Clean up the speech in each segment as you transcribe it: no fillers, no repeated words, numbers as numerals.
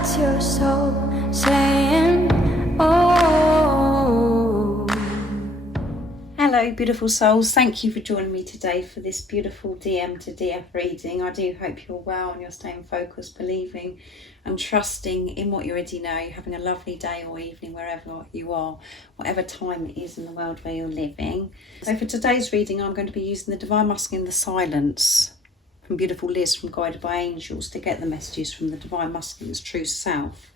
That's your soul saying, oh. Hello beautiful souls, thank you for joining me today for this beautiful DM to DF reading. I do hope you're well and you're staying focused, believing and trusting in what you already know. You're having a lovely day or evening wherever you are, whatever time it is in the world where you're living. So for today's reading, I'm going to be using the Divine Masculine, the Silence, from beautiful Liz from Guided by Angels, to get the messages from the Divine Masculine's true self,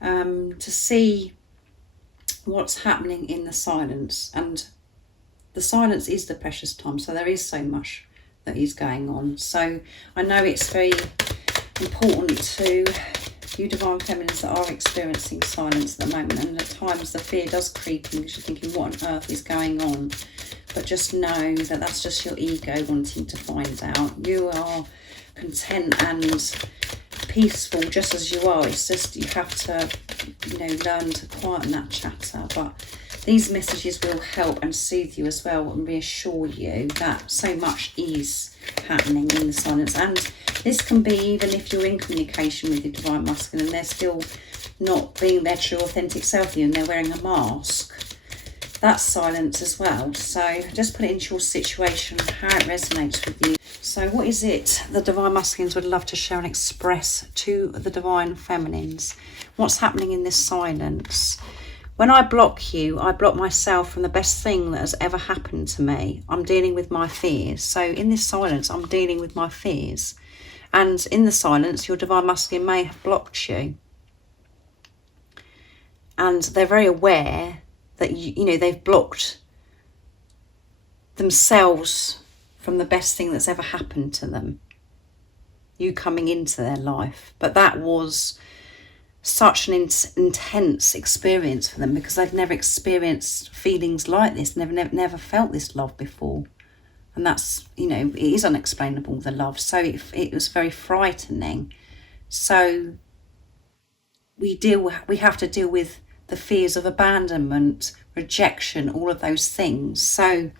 to see what's happening in the silence. And the silence is the precious time, so there is so much that is going on. So I know it's very important to you Divine Feminines that are experiencing silence at the moment, and at times the fear does creep in because you're thinking, what on earth is going on? But just know that that's just your ego wanting to find out. You are content and peaceful just as you are. It's just you have to, learn to quieten that chatter. But these messages will help and soothe you as well, and reassure you that so much is happening in the silence. And this can be even if you're in communication with your Divine Masculine and they're still not being their true authentic self, and they're wearing a mask. That's silence as well. So just put it into your situation, how it resonates with you. So what is it the Divine Masculines would love to share and express to the Divine Feminines? What's happening in this silence? When I block you, I block myself from the best thing that has ever happened to me. I'm dealing with my fears. So in this silence, I'm dealing with my fears. And in the silence, your Divine Masculine may have blocked you. And they're very aware that they've blocked themselves from the best thing that's ever happened to them, you coming into their life. But that was such an intense experience for them, because they've never experienced feelings like this, never felt this love before. And that's, it is unexplainable, the love. So it was very frightening. So we have to deal with the fears of abandonment, rejection, all of those things. So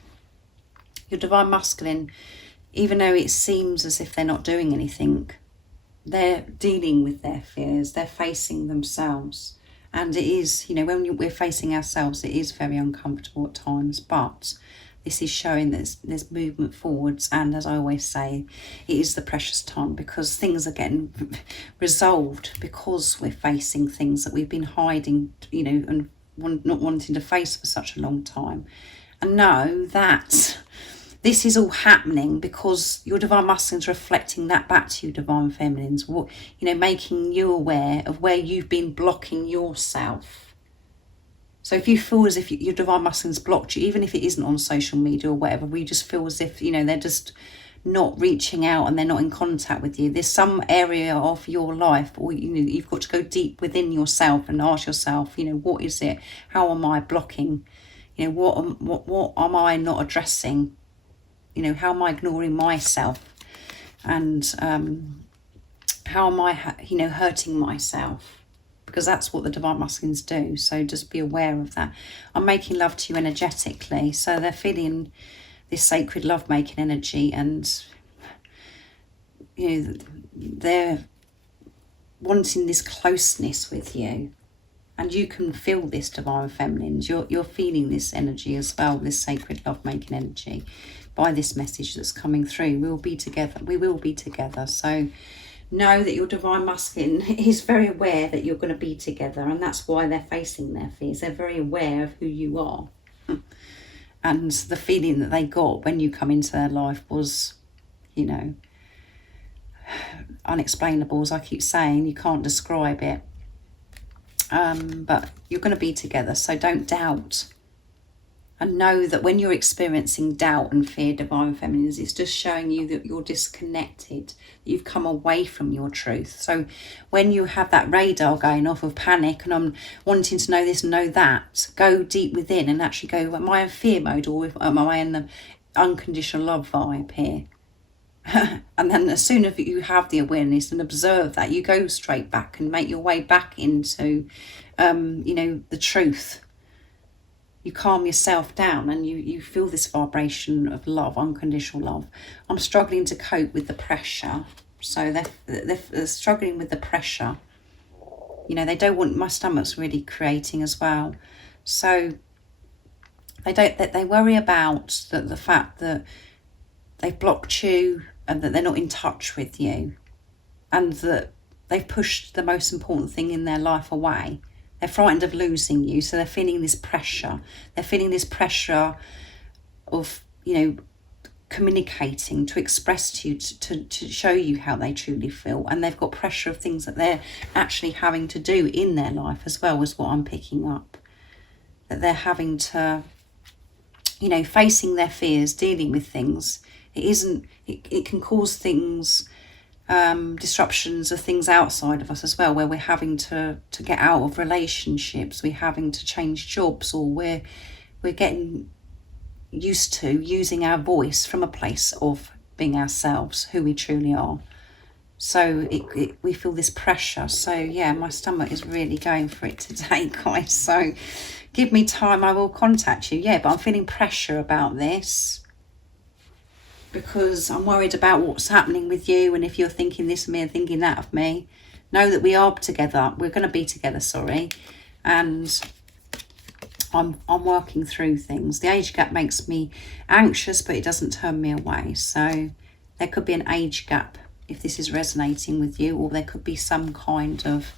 your Divine Masculine, even though it seems as if they're not doing anything, they're dealing with their fears, they're facing themselves. And it is, when we're facing ourselves, it is very uncomfortable at times, but this is showing that there's movement forwards. And as I always say, it is the precious time, because things are getting resolved, because we're facing things that we've been hiding, and not wanting to face for such a long time. And know that this is all happening because your Divine Masculines reflecting that back to you, Divine Feminines, making you aware of where you've been blocking yourself. So if you feel as if your Divine Masculine's blocked you, even if it isn't on social media or whatever, we just feel as if, they're just not reaching out and they're not in contact with you. There's some area of your life, or, you've got to go deep within yourself and ask yourself, what is it? How am I blocking? What am I not addressing? How am I ignoring myself? And how am I, hurting myself? Because that's what the Divine Masculines do. So just be aware of that. I'm making love to you energetically. So they're feeling this sacred love-making energy, and they're wanting this closeness with you. And you can feel this, Divine Feminines. You're feeling this energy as well, this sacred love-making energy, by this message that's coming through. We will be together. We will be together. So know that your Divine Masculine is very aware that you're going to be together, and that's why they're facing their fears. They're very aware of who you are. And the feeling that they got when you come into their life was, unexplainable. As I keep saying, you can't describe it. But you're going to be together, so don't doubt. And know that when you're experiencing doubt and fear, Divine Feminines, it's just showing you that you're disconnected, that you've come away from your truth. So when you have that radar going off of panic and I'm wanting to know this and know that, go deep within and actually go, am I in fear mode, or am I in the unconditional love vibe here? And then as soon as you have the awareness and observe that, you go straight back and make your way back into, the truth. You calm yourself down and you feel this vibration of love, unconditional love. I'm struggling to cope with the pressure. So they're struggling with the pressure You know, they don't want, my stomach's really creating as well. So they worry about the fact that they've blocked you and that they're not in touch with you, and that they've pushed the most important thing in their life away. They're frightened of losing you, so they're feeling this pressure. They're feeling this pressure of, you know, communicating, to express to you, to show you how they truly feel. And they've got pressure of things that they're actually having to do in their life as well, is what I'm picking up. That they're having to, you know, facing their fears, dealing with things. It can cause things, disruptions of things outside of us as well, where we're having to get out of relationships, we're having to change jobs, or we're getting used to using our voice from a place of being ourselves, who we truly are. So we feel this pressure. So yeah, my stomach is really going for it today, guys. So give me time, I will contact you. Yeah, but I'm feeling pressure about this, because I'm worried about what's happening with you. And if you're thinking this of me and thinking that of me, know that we are together. We're going to be together, sorry. And I'm working through things. The age gap makes me anxious, but it doesn't turn me away. So there could be an age gap if this is resonating with you, or there could be some kind of,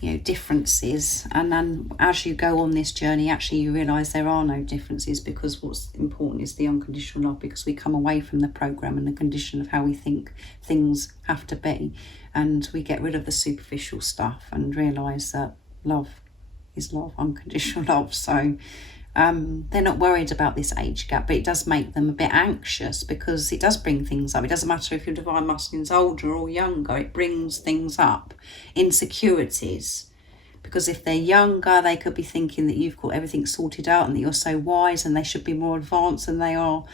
you know, differences. And then as you go on this journey, actually you realise there are no differences, because what's important is the unconditional love, because we come away from the program and the condition of how we think things have to be, and we get rid of the superficial stuff and realise that love is love, unconditional love. So they're not worried about this age gap, but it does make them a bit anxious, because it does bring things up. It doesn't matter if your divine masculine's older or younger, it brings things up, insecurities. Because if they're younger, they could be thinking that you've got everything sorted out and that you're so wise and they should be more advanced than they are,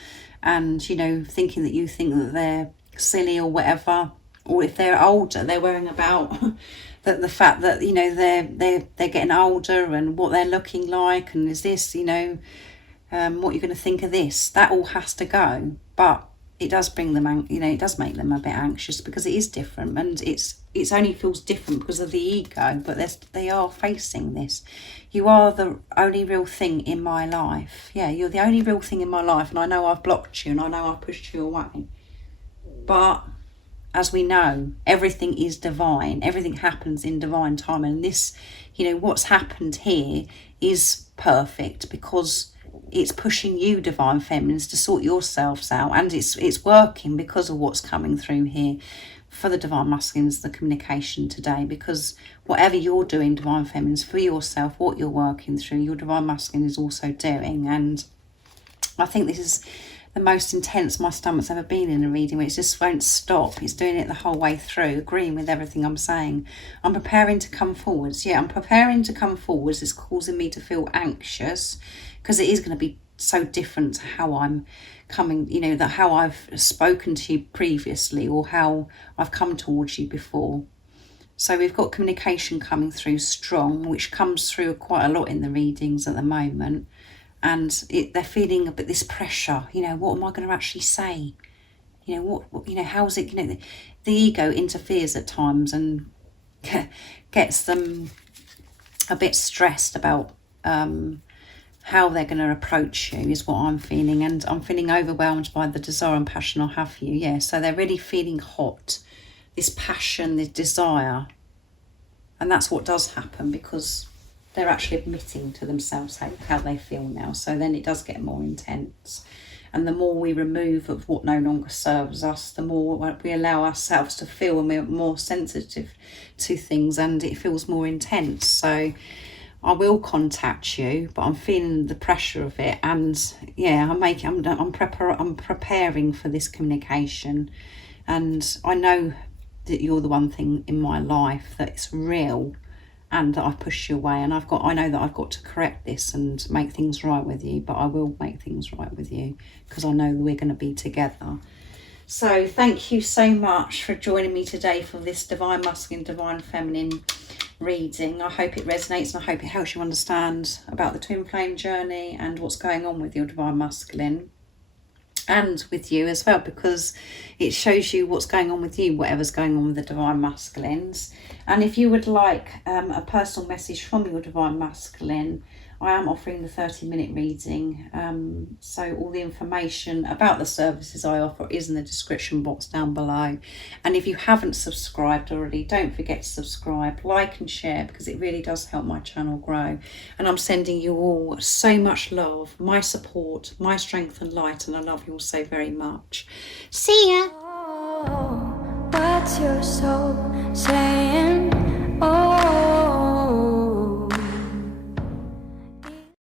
and, you know, thinking that you think that they're silly or whatever. Or if they're older, they're worrying about that the fact that, you know, they're getting older and what they're looking like, and is this, you know, what you're going to think of this. That all has to go. But it does bring them, you know, it does make them a bit anxious, because it is different, and it's only feels different because of the ego. But they are facing this. You are the only real thing in my life. Yeah, you're the only real thing in my life, and I know I've blocked you, and I know I've pushed you away. But as we know, everything is divine. Everything happens in divine time. And this, you know, what's happened here is perfect, because it's pushing you, divine feminines, to sort yourselves out. And it's working because of what's coming through here for the divine masculines, the communication today. Because whatever you're doing, divine feminines, for yourself, what you're working through, your divine masculine is also doing. And I think this is the most intense my stomach's ever been in a reading, where it just won't stop. It's doing it the whole way through, agreeing with everything I'm saying. I'm preparing to come forwards. Yeah, I'm preparing to come forwards. It's causing me to feel anxious, because it is going to be so different to how I'm coming, you know, that how I've spoken to you previously, or how I've come towards you before. So we've got communication coming through strong, which comes through quite a lot in the readings at the moment. And they're feeling a bit this pressure, you know, what am I going to actually say? You know, what you know, how's it, you know, the ego interferes at times and gets them a bit stressed about how they're going to approach you, is what I'm feeling. And I'm feeling overwhelmed by the desire and passion I have for you. Yeah, so they're really feeling hot, this passion, this desire. And that's what does happen, because they're actually admitting to themselves how they feel now. So then it does get more intense. And the more we remove of what no longer serves us, the more we allow ourselves to feel, and we're more sensitive to things, and it feels more intense. So I will contact you, but I'm feeling the pressure of it. And yeah, I'm preparing for this communication. And I know that you're the one thing in my life that's real, and that I've pushed you away, and I know that I've got to correct this and make things right with you. But I will make things right with you, because I know that we're going to be together. So thank you so much for joining me today for this Divine Masculine, Divine Feminine reading. I hope it resonates, and I hope it helps you understand about the twin flame journey and what's going on with your Divine Masculine. and with you as well, because it shows you what's going on with you, whatever's going on with the Divine Masculines. And if you would like a personal message from your Divine Masculine, I am offering the 30-minute reading. So all the information about the services I offer is in the description box down below. And if you haven't subscribed already, don't forget to subscribe, like and share, because it really does help my channel grow. And I'm sending you all so much love, my support, my strength and light, and I love you all so very much. See ya!